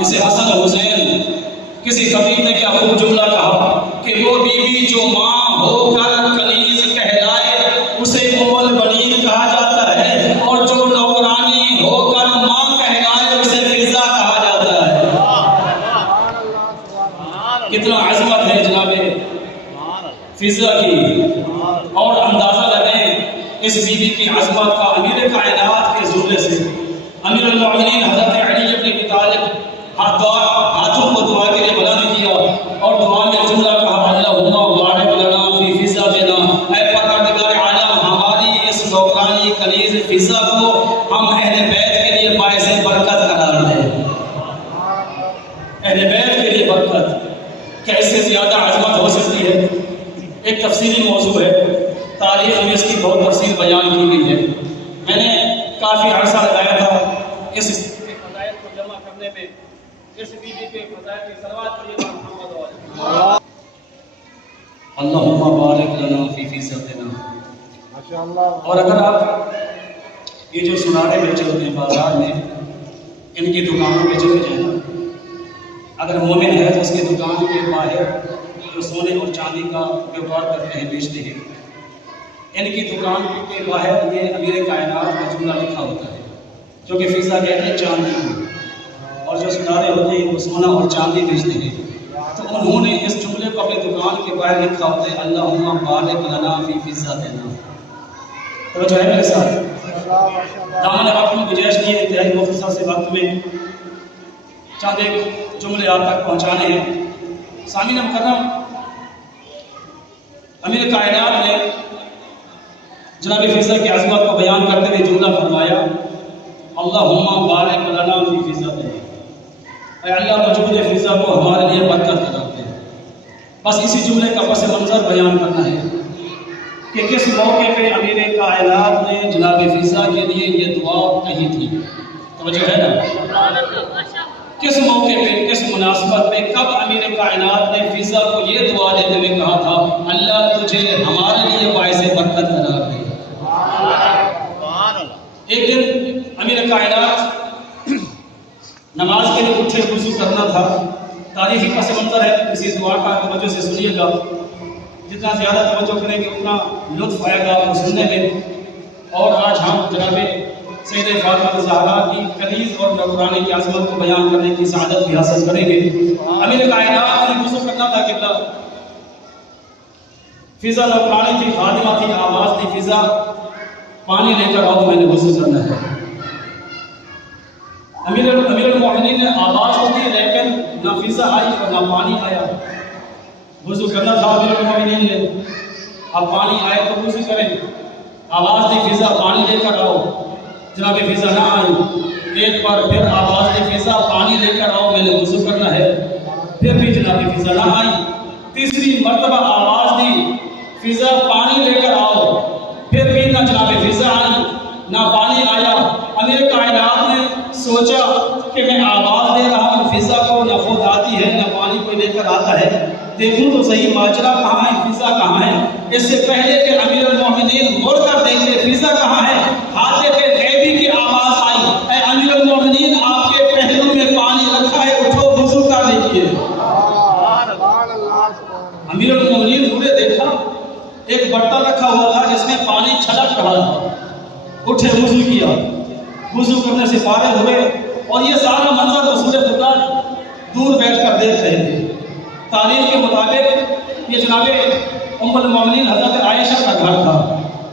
اسے حسن حسین کسی خطیب نے کیا خوب جملہ کہا کہ وہ بیوی جو ماں ہو کر کنیز کہلائے اسے ام البنین کہا جاتا ہے، اور جو نورانی ہو کر ماں کہلائے اسے فضا کہا جاتا ہے۔ کتنا عظمت ہے جناب فضا کی، اور اندازہ لگیں اس بیوی کی عظمت کا امیر کائنات کے ذرے سے۔ امیر المؤمنین حضرت علی ابن ابی طالب ہاتھوں کو دعا کے لیے بلند کیا اور دعا میں جملہ کہا اللہم بارک لنا فی فضاتنا، اے پروردگار عالم ہماری اس نورانی کنیز فضا کو ہم اہل بیت کے لیے باعث برکت قرار دے۔ اہل بیت کے لیے برکت کیا اس سے زیادہ عظمت ہو سکتی ہے؟ ایک تفصیلی موضوع ہے، تاریخ میں اس کی بہت تفصیل بیان کی گئی ہے۔ میں نے کافی عرصہ لگایا تھا اس فضائل کو جمع کرنے میں، اس بیوی کے فضائل کی صلوات پڑھیے محمد و اللہم بارک لنا فی فضاتنا۔ ماشاءاللہ۔ اور اگر آپ یہ جو سنارے بیچے ہوتے ہیں بازار میں، ان کی دکانوں پہ چلے جائیں، اگر مومن ہے تو اس کی دکان کے باہر جو سونے اور چاندی کا ویوہار کرتے ہیں، بیچتے ہیں، ان کی دکان کے باہر یہ امیر کائنات کا جملہ لکھا ہوتا ہے، جو کہ فضا کہتے ہیں چاندی کو، اور جو سنارے ہوتے ہیں وہ سونا اور چاندی بیچتے ہیں، تو انہوں نے اس جملے کو اپنے دکان کے باہر لکھا ہوتا ہے اللہم بارک لنا فی فضاتنا۔ توجہ ہے میرے ساتھ؟ دامن وقت میں گزارش کی انتہائی مختصر سے وقت میں چند ایک جملے آپ تک پہنچانے ہیں۔ سامعین مکرم، امیر کائنات نے جناب فضا کی عظمت کو بیان کرتے ہوئے جملہ فرمایا اللہم بارک لنا فی فضاتنا، اے اللہ وجود فضا کو ہمارے لیے برکت قرار دے۔ بس اسی جملے کا پس منظر بیان کرنا ہے کہ کس موقع پہ امیر کائنات نے جناب فضا کے لیے یہ دعا کہی تھی۔ توجہ ہے نا؟ کس موقع پہ، کس مناسبت پہ، کب امیر کائنات نے فضا کو یہ دعا دیتے ہوئے کہا تھا اللہ تجھے ہمارے لیے باعث برکت قرار دے۔ ایک دن امیر کائنات نماز کے لیے اٹھے، وضو کرنا تھا۔ تاریخی پس منظر ہے، اسی دعا کا توجہ سے سنیے گا، جتنا زیادہ توجہ کریں گے اتنا لطف آئے گا آپ کو سننے میں۔ اور آج ہم جناب سید فاطمہ زہرا کی کنیز اور نورانی کی عظمت کو بیان کرنے کی سعادت بھی حاصل کریں گے۔ امیر کائنات نے وضو کرنا تھا، قبلہ فضا نورانی کی خادمہ تھی، آواز دی فضا پانی لے کر آؤ، میں نے وضو کرنا ہے۔ امیر المؤمنین نے آواز تو دی لیکن نہ فضا آئی اور نہ پانی آیا۔ وضو کرنا تھا امیر المؤمنین نے، اب پانی آئے تو وضو کریں، آواز دی فضا پانی لے کر آؤ، جناب فضا نہ آئی۔ ایک بار پھر آواز دی فضا پانی لے کر آؤ، میں نے وضو کرنا ہے، پھر بھی جناب فضا نہ آئی۔ تیسری مرتبہ آواز دی فضا پانی لے کر آؤ، پھر بھی نہ جناب فضا آئی نہ پانی آیا۔ امیر کائنات نے سوچا کہ میں آواز دے رہا ہوں فضا کو، نہ خود آتی ہے نہ پانی کوئی لے کر آتا ہے، دیکھوں تو صحیح ماجرا کہاں ہے، فضا کہاں ہے۔ اس سے پہلے کہ امیر المؤمنین مڑ کر دیکھتے فضا کہاں ہے، ہاتف غیبی کی آواز آئی اے امیر المؤمنین آپ کے پہلو میں پانی رکھا ہے، اٹھو وضو کر لیجیے۔ امیر المؤمنین مڑے دیکھا، ایک برتن رکھا ہوا تھا جس میں پانی چھلک رہا تھا، اٹھے وضو کیا، وضو کرنے سے فارغ ہوئے، اور یہ سارا منظر رسول خدا دور بیٹھ کر دیکھ رہے تھے۔ تاریخ کے مطابق یہ جناب ام المؤمنین حضرت عائشہ کا گھر تھا،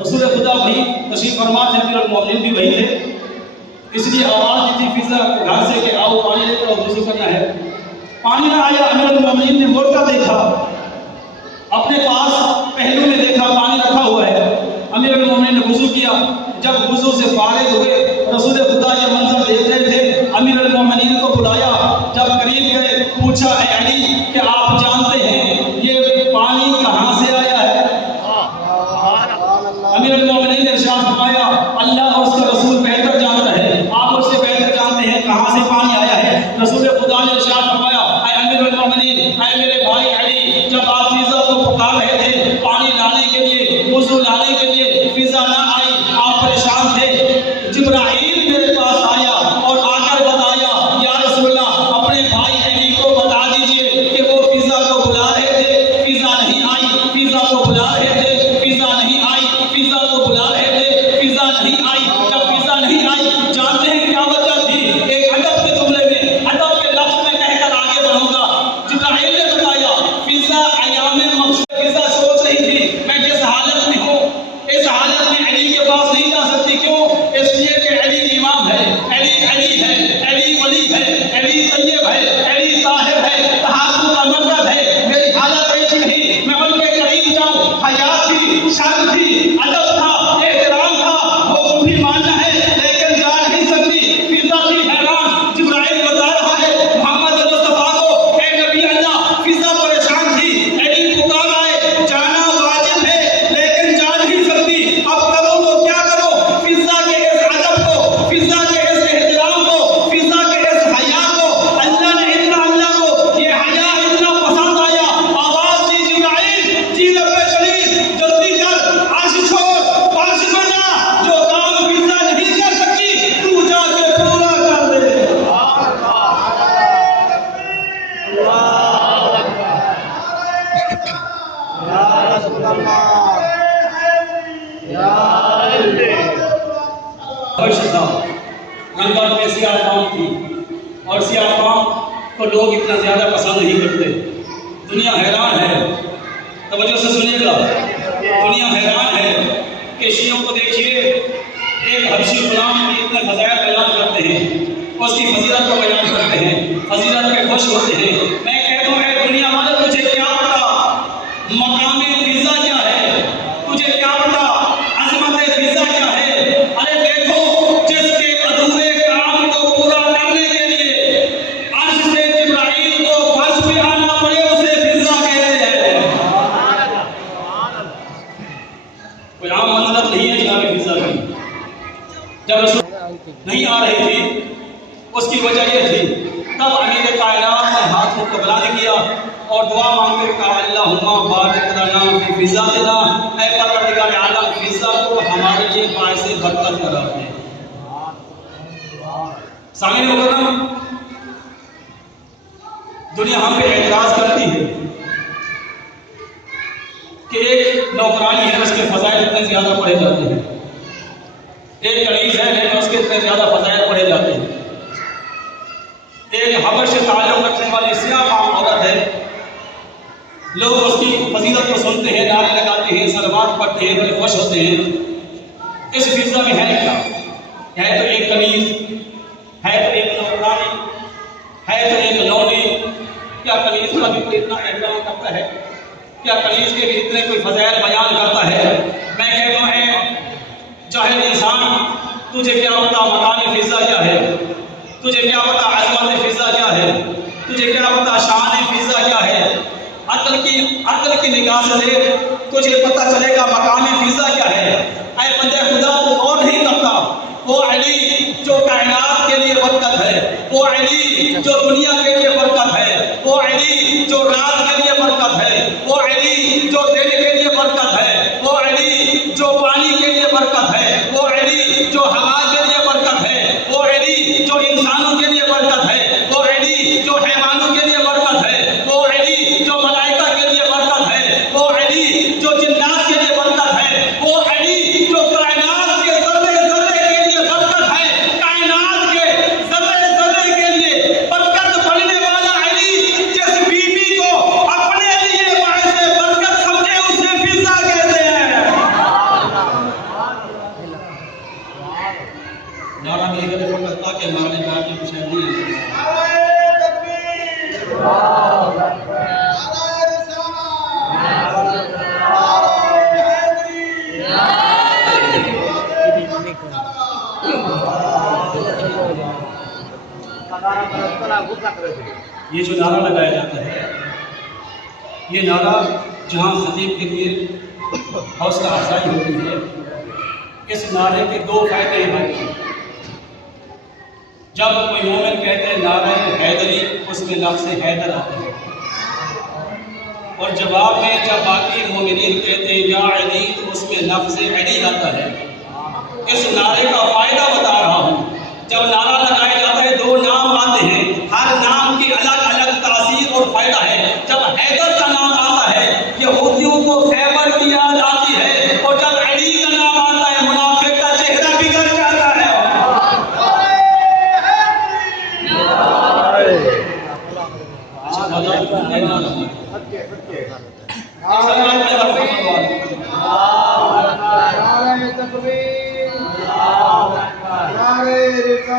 رسول خدا وہی تشریف فرما تھے، امیر المؤمنین بھی وہی تھے، اس لیے آواز دی تھی فضا کو گھر سے کہ آؤ پانی لے کر وضو کرنا ہے۔ پانی نہ آیا، امیر المؤمنین نے مڑ کر دیکھا، اپنے پاس پہلو میں دیکھا پانی رکھا ہوا ہے، امیر المؤمنین نے وضو کیا۔ جب وضو سے فارغ ہوئے، رسول خدا یہ منظر دیکھ رہے تھے، امیر المؤمنین کو بلایا، جب قریب گئے پوچھا اے علی کہ آپ جانتے ہیں یہ پانی کہاں سے آیا ہے؟ امیر المؤمنین نے ارشاد فرمایا اللہ اور اس کا رسول بہتر جانتا ہے، آپ اس سے بہتر جانتے ہیں کہاں سے پانی آیا ہے۔ رسول خدا نے ارشاد فرمایا اے امیر المؤمنین، اے میرے بھائی علی، جب آپ فضا کو پکار رہے تھے پانی لانے کے لیے، وضو لانے کے لیے، فضا نہ آئی، کے پاس نہیں جا سکتی. کیوں؟ اس لیے کہ علی امام ہے، علی ہے، علی ولی ہے، علی طیب ہے، علی طاہر ہے، تحقق کا مرکز ہے. میری حالت ایسی نہیں میں ان کے قریب جاؤں. حیات تھی، شرم تھی، ادب تھا، احترام تھا، وہ بھی ماننا ہے لیکن جا نہیں سکتی. فضا تھی حیران. جبرائیل بتا رہا ہے محمد مصطفیٰ کو، اے نبی اللہ، فضا پریشان تھی. علی پکار آئے، جانا واجب ہے لیکن جا نہیں سکتی. اب کرو تو کیا کرو؟ فضا کے اس ادب کو، فضا کے اس احترام کو، فضا کے اس حیا کو اللہ نے اللہ کو یہ حیا اتنا پسند آیا. آواز دی جبرائیل، جی رب کریب جلدی کر، عرش چھوڑ، فرش میں جا. جو کام فضا نہیں کر سکی تو جا کے پورا کر دے. غربت میں سیاہ فام تھی اور سیاہ فام کو لوگ اتنا زیادہ پسند نہیں کرتے. دنیا حیران ہے، توجہ سے سنیے گا. دنیا حیران ہے کہ شیعوں کو دیکھیے، ایک حبشی غلام کی اتنے فضائل بیان کرتے ہیں، اس کی فضیلت کو بیان کرتے ہیں، فضیلت پہ خوش ہوتے ہیں. میں کہتا ہوں اے دنیا والے، تجھے کیا پتا مقام فضا کیا ہے؟ تجھے کیا پتا عظمت فضا کیا ہے؟ ارے دیکھو، جس کے ادھورے کام کو پورا کرنے کے لیے عرش سے جبرائیل کو فرش پہ آنا پڑے، اسے فضا کہتے ہیں. کوئی عام منزلت نہیں ہے جناب فضا کی. جب رسول نہیں آ رہی تھی اس کی وجہ یہ تھی، تب امیر کائنات نے ہاتھوں کو بلند کیا اور دعا مانگ کر کہا اللہم بارک لنا فی فضاتنا، اے پروردگار عالم فضا کو ہمارے لیے باعث برکت قرار دے. سامعین محترم، دنیا ہم پہ اعتراض کرتی ہے کہ ایک نوکرانی ہے، اس کے فضائل اتنے زیادہ پڑھے جاتے ہیں. ایک کنیز ہے لیکن اس کے اتنے زیادہ فضائل پڑھے جاتے ہیں. ایک حبش سے تعلق رکھنے والی سیاہ فام عورت ہے، لوگ اس کی فضیلت کو سنتے ہیں، نعرے لگاتے ہیں، صلوات پڑھتے ہیں، بڑے خوش ہوتے ہیں. اس فضا میں ہے کیا؟ ہے تو ایک کنیز، ہے تو ایک نوکرانی، ہے تو ایک لونی. کیا کنیز کا بھی کوئی اتنا احترام کرتا ہے؟ کیا کنیز کے بھی اتنے کوئی فضائل بیان کرتا ہے؟ میں کہتا ہوں جاہل انسان، تجھے کیا پتا مقام فضا کیا ہے؟ تجھے کیا پتا عظمت فضا کیا ہے؟ تجھے کیا پتا شان فضا کیا ہے؟ عقل کی نگاہ سے دیکھ، تجھے پتا چلے گا مقام فضا کیا ہے. اے بندے خدا، تو غور نہیں کرتا. وہ علی جو کائنات کے لیے برکت ہے، وہ علی جو دنیا کے لیے برکت ہے، وہ علی جو رات کے لیے برکت ہے، وہ علی جو دن کے لیے برکت ہے، وہ علی جو پانی کے لیے برکت ہے، وہ علی جو ہوا کے لیے برکت ہے، وہ علی جو انسانوں کے لیے برکت ہے، وہ علی جو حیوانوں کے لیے برکت ہے، وہ علی جو ملائکہ کے لیے برکت ہے، وہ علی جو جنات کے لیے برکت ہے، وہ علی جو کائنات کے ذرے ذرے کے لیے برکت ہے. کائنات کے ذرے ذرے کے لیے برکت بننے والا علی، جس بیوی کو اپنے لیے باعث برکت سمجھے، اسے فضا کہتے ہیں. نعرہ نہیں کرے فقط تاکہ مارنے باقی کچھ نہیں ہے. یہ جو نعرہ لگایا جاتا ہے، یہ نعرہ جہاں خطیب کے لیے حوصلہ افزائی ہوتی ہے، اس نعرے کے دو فائدے ہیں. جب کوئی مومن کہتے ہیں نعرہ حیدری، اس میں لفظ حیدر آتا ہے، اور جواب میں جب باقی مومنین کہتے ہیں یا علی، تو اس میں لفظ علی آتا ہے. اس نعرے کا فائدہ بتا رہا ہوں. جب نعرہ لگایا جاتا ہے، دو نام آتے ہیں، ہر نام کی الگ الگ تاثیر اور فائدہ ہے. جب حیدر کا نام آتا ہے، یہودیوں کو خیبر کی یاد آتی ہے، اور جب علی کا نام آتا ہے، منافق کا چہرہ بگڑ جاتا ہے. تکبیر یہ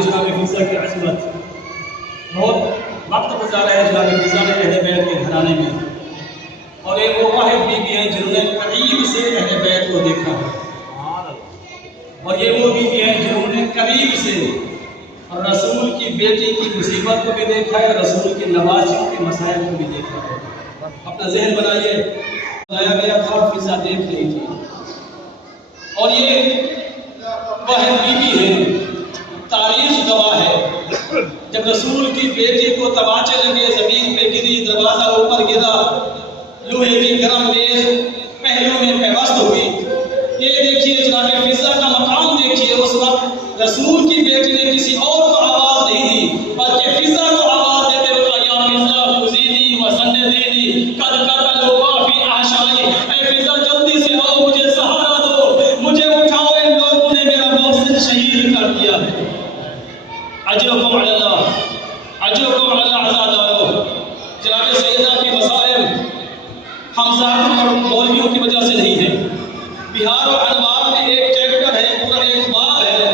جناب فیضہ کی عظمت بہت وقت گزارا ہے جناب فیضہ نے اہل بیت کے گھرانے میں، اور ایک وہ واحد بیوی ہیں جنہوں نے قریب سے اہل بیت کو دیکھا ہے، اور یہ وہ بیوی ہیں جنہوں نے قریب سے رسول کی بیٹی کی مصیبت کو بھی دیکھا ہے، رسول کی نوازشوں کے مسائل کو بھی دیکھا ہے۔ اپنا ذہن بنائیے، بنایا گیا تھا اور فضا دیکھ رہی تھی، اور یہ واحد بیوی ہے، تاریخ گواہ ہے، جب رسول کی بیٹی کو تماچے لگے، زمین پہ گری، دروازہ اوپر گرا، لوہے کی گرم میز پہلو میں پیوست ہوئی۔ یہ دیکھیے جناب فضا کا مقام دیکھیے، اس وقت رسول کی بیٹی نے کسی اور کو آواز نہیں دی، بلکہ فضا کو آواز دیتے ہوئے کہا، یا فضا خذینی وسندینی قد قتلوا فی احشائی، اے فضا جلدی سے آؤ، مجھے سہارا دو، مجھے اٹھاؤ، ان لوگوں نے میرا محسن شہید کر دیا ہے۔ اجرکم علی اللہ، اجرکم علی اللہ عزادارو۔ جناب سیدہ کی مصائب حمزات اور مولویوں کی وجہ سے نہیں ہے۔ بہار و انوار میں ایک چیپٹر ہے، پورا ایک باب ہے،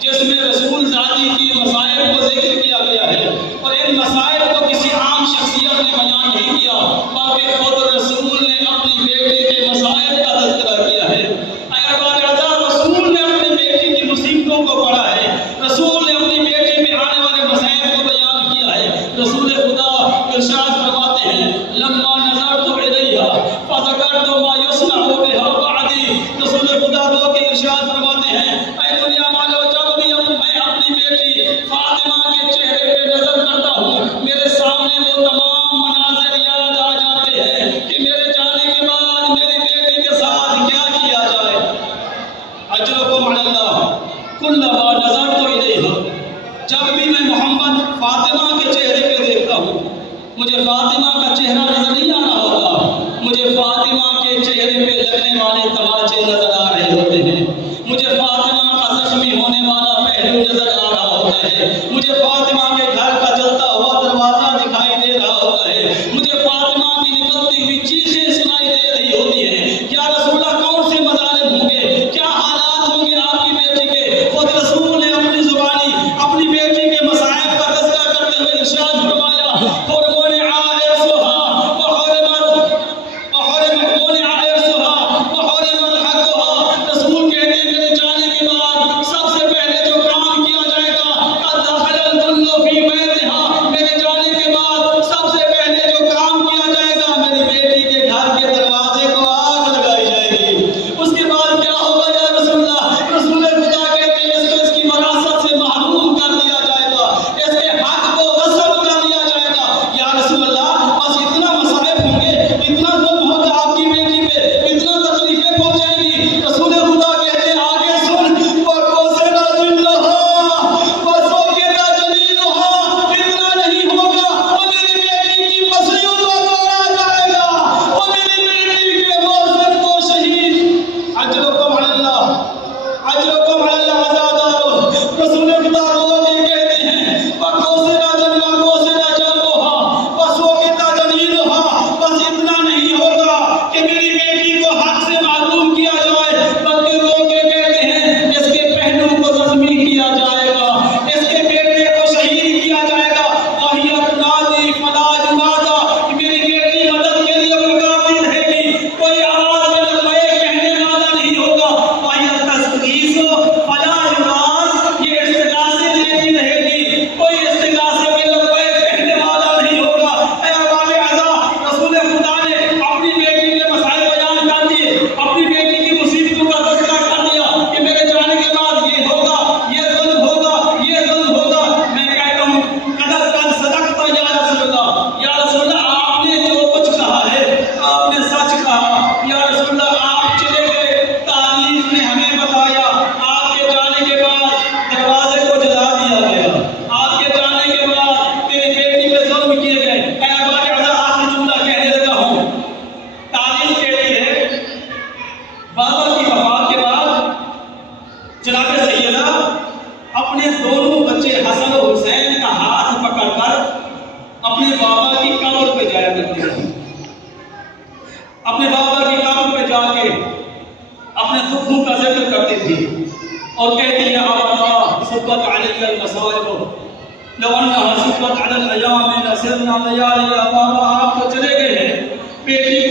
جس میں رسول ذاتی کی مصائب کو ذکر کیا گیا ہے، اور ان مصائب کو کسی عام شخصیت نے بیان نہیں کیا، بلکہ خود رسول نے اپنی بیٹی کے مصائب کا تذکرہ کیا ہے۔ اے ارباب اعزاز، رسول نے اپنی بیٹی کی مصیبتوں کو پڑھا ہے، رسول نے اپنی بیٹی میں آنے والے مصائب کو بیان کیا ہے۔ رسول خدا ارشاد فرماتے ہیں، لما نظرت الیہا فذکرت ما یصنع بہا بعدی۔ رسول خدا دو کے ارشاد فرماتے ہیں، اے دنیا والو، جب بھی میں اپنی بیٹی فاطمہ کے چہرے پہ نظر کرتا ہوں، میرے سامنے وہ تمام مناظر یاد آ جاتے ہیں کہ میرے جانے کے بعد میری بیٹی کے ساتھ کیا کیا جائے۔ اجرکم علی اللہ، کلما نظرت الیہا، جب بھی میں محمد فاطمہ کے چہرے پہ دیکھتا ہوں، مجھے فاطمہ کا چہرہ نظر نہیں آ رہا ہوتا، مجھے فاطمہ کے چہرے پہ لگنے والے تماچے نظر آ رہے ہوتے ہیں، مجھے فاطمہ کا زخمی ہونے والا پہلو نظر آ رہا ہوتا ہے، مجھے فاطمہ کے گھر کا جلتا ہوا دروازہ دکھائی دے رہا ہوتا ہے، مجھے فاطمہ کی نکلتی ہوئی چیخیں سنائی دے رہی ہوتی ہیں۔ یا رسول اللہ، کون سے مظالم ہوں گے، کیا حالات ہوں گے آپ کی بیٹی کے؟ خود رسول نے اپنی زبانی اپنی بیٹی کے مصائب کا تذکرہ کرتے ہوئے ارشاد فرمایا، منع عرسها وحرمت منع عرسها وحرمت اور کہتی ہے آبا صبت علی المصائب لو انہا صبت علی الایام لسرنا لیالی. بابا آپ تو چلے گئے ہیں، بیٹی